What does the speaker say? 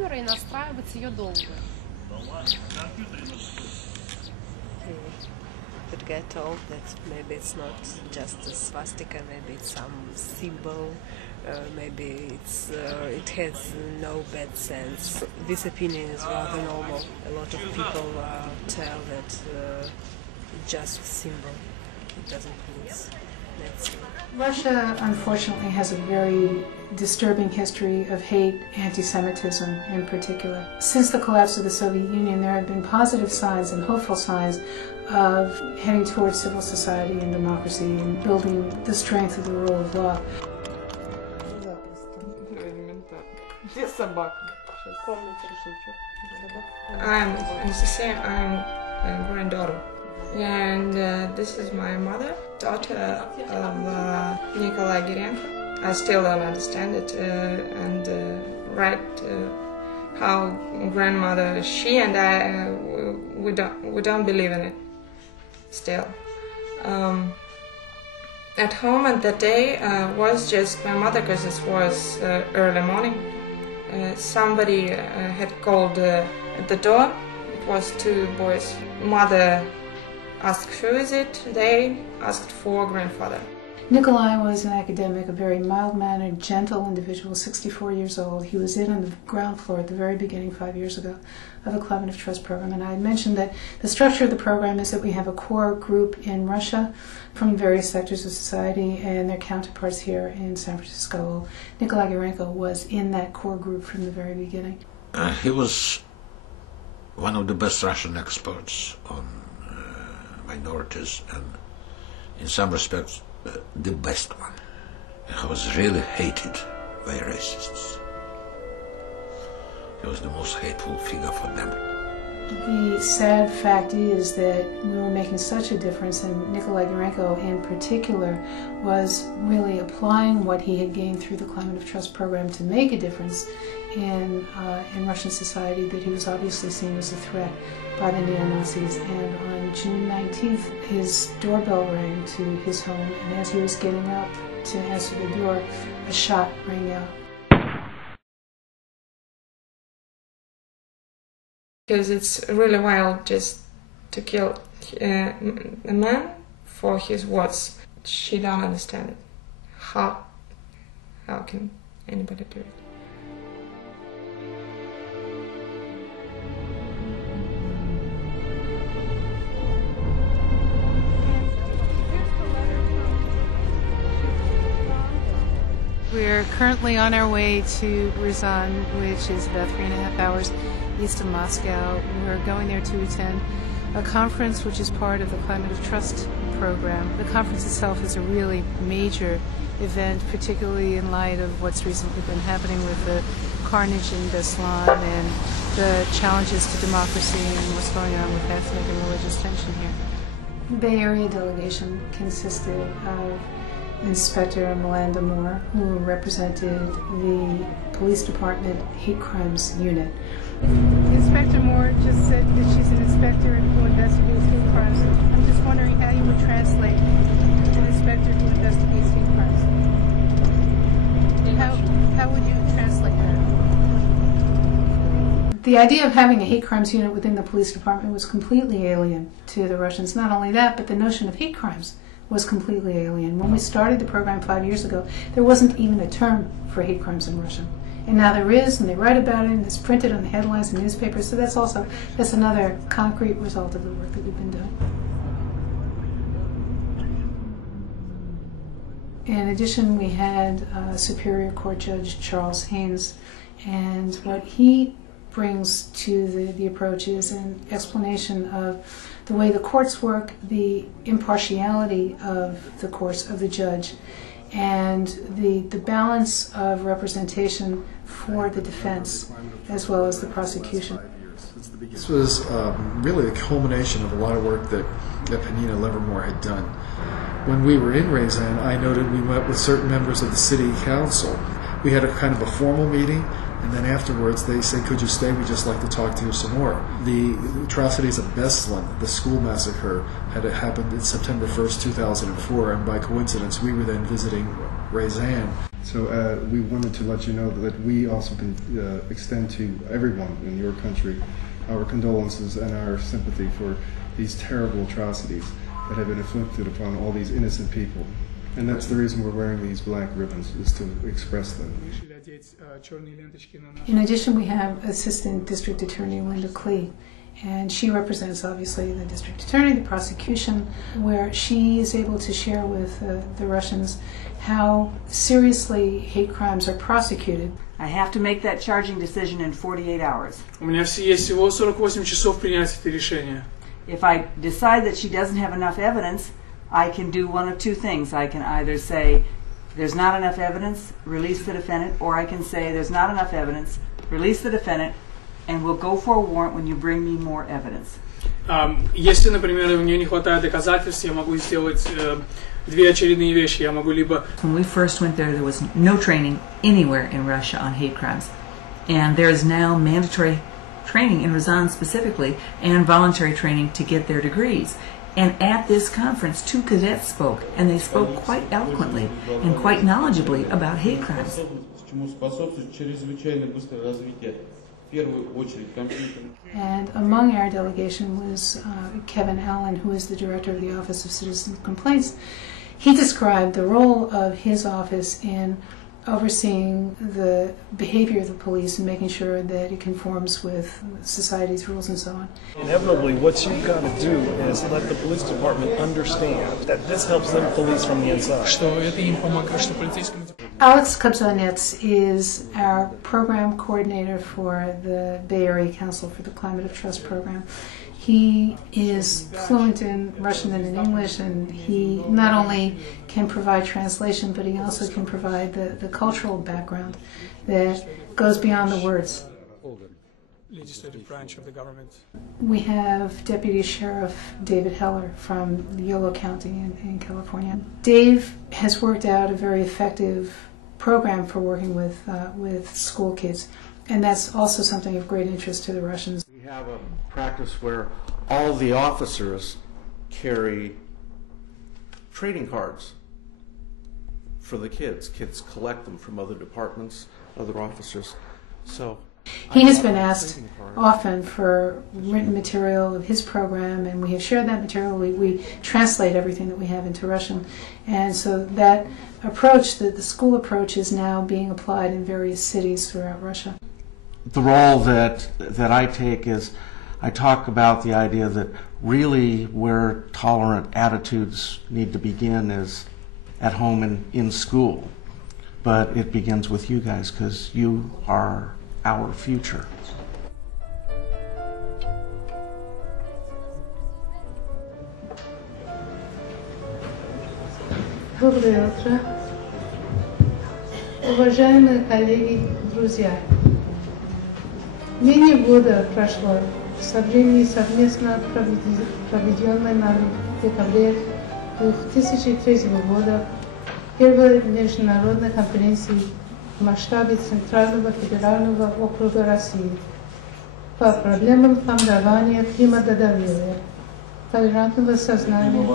камеры и настраивать ее долго. Could get told that maybe it's not just a swastika, maybe it's some symbol, maybe it has no bad sense. This opinion is rather normal. A lot of people tell that just symbol, it doesn't mean that's Russia, unfortunately, has a very disturbing history of hate, anti-Semitism in particular. Since the collapse of the Soviet Union, there have been positive signs and hopeful signs of heading towards civil society and democracy and building the strength of the rule of law. I'm Anastasia, I'm a granddaughter. And this is my mother, daughter of Nikolai Girenko. I still don't understand it how grandmother, she and I, we don't believe in it still. At home at that day was just my mother, because it was early morning. Somebody had called at the door. It was two boys. Mother asked who is it. They asked for grandfather. Nikolai was an academic, a very mild-mannered, gentle individual, 64 years old. He was in on the ground floor at the very beginning 5 years ago of the Climate of Trust program. And I had mentioned that the structure of the program is that we have a core group in Russia from various sectors of society and their counterparts here in San Francisco. Nikolai Girenko was in that core group from the very beginning. He was one of the best Russian experts on minorities, and in some respects the best one. He was really hated by racists. He was the most hateful figure for them. The sad fact is that we were making such a difference, and Nikolai Girenko in particular was really applying what he had gained through the Climate of Trust program to make a difference in Russian society, that he was obviously seen as a threat by the neo-Nazis. And on June 19th, his doorbell rang to his home, and as he was getting up to answer the door, a shot rang out. Because it's really wild just to kill a man for his words. She don't understand it. How can anybody do it? We're currently on our way to Ryazan, which is about 3.5 hours east of Moscow. We're going there to attend a conference which is part of the Climate of Trust program. The conference itself is a really major event, particularly in light of what's recently been happening with the carnage in Beslan and the challenges to democracy and what's going on with ethnic and religious tension here. The Bay Area delegation consisted of Inspector Melanda Moore, who represented the Police Department Hate Crimes Unit. Inspector Moore just said that she's an inspector who investigates hate crimes. I'm just wondering how you would translate an inspector who investigates hate crimes. How would you translate that? The idea of having a hate crimes unit within the police department was completely alien to the Russians. Not only that, but the notion of hate crimes was completely alien. When we started the program 5 years ago, there wasn't even a term for hate crimes in Russian. And now there is, and they write about it, and it's printed on the headlines in newspapers, so that's another concrete result of the work that we've been doing. In addition, we had Superior Court Judge Charles Haynes, and what he brings to the approach is an explanation of the way the courts work, the impartiality of the courts, of the judge, and the balance of representation for the defense as well as the prosecution. This was really a culmination of a lot of work that Penina Livermore had done. When we were in Ryazan, I noted we met with certain members of the city council. We had a kind of a formal meeting, and then afterwards they said, "Could you stay? We'd just like to talk to you some more." The atrocities of Beslan, the school massacre, had happened in September 1st, 2004, and by coincidence we were then visiting Ryazan. So we wanted to let you know that we also can extend to everyone in your country our condolences and our sympathy for these terrible atrocities that have been inflicted upon all these innocent people. And that's the reason we're wearing these black ribbons, is to express them. In addition, we have Assistant District Attorney Linda Klee, and she represents obviously the District Attorney, the prosecution, where she is able to share with the Russians how seriously hate crimes are prosecuted. I have to make that charging decision in 48 hours. У меня есть всего 48 часов принять это решение. If I decide that she doesn't have enough evidence, I can do one of two things. I can either say there's not enough evidence, release the defendant, or I can say there's not enough evidence, release the defendant, and we'll go for a warrant when you bring me more evidence. Если, например, у нее не хватает доказательств, я могу сделать две очередные вещи. Я могу либо... When we first went there was no training anywhere in Russia on hate crimes. And there is now mandatory training in Ryazan specifically and voluntary training to get their degrees. And at this conference, 2 cadets spoke, and they spoke quite eloquently and quite knowledgeably about hate crimes. And among our delegation was Kevin Allen, who is the director of the Office of Citizen Complaints. He described the role of his office in overseeing the behavior of the police and making sure that it conforms with society's rules and so on. Inevitably, what you've got to do is let the police department understand that this helps them police from the inside. Alex Kobzonets is our program coordinator for the Bay Area Council for the Climate of Trust program. He is fluent in Russian and in English, and he not only can provide translation, but he also can provide the cultural background that goes beyond the words. Legislative branch of the government. We have Deputy Sheriff David Heller from Yolo County in California. Dave has worked out a very effective program for working with school kids, and that's also something of great interest to the Russians. We have a practice where all the officers carry trading cards for the kids. Kids collect them from other departments, other officers. So he has been asked often for written material of his program, and we have shared that material. We translate everything that we have into Russian, and so that approach, the school approach, is now being applied in various cities throughout Russia. The role that I take is I talk about the idea that really where tolerant attitudes need to begin is at home and in school, but it begins with you guys because you are our future. Доброе утро, уважаемые коллеги, друзья. Менее года прошло со времени совместно проведенной в декабре 2003 года первой международной конференции в масштабе Центрального федерального округа России по проблемам формирования климата доверия, толерантного сознания.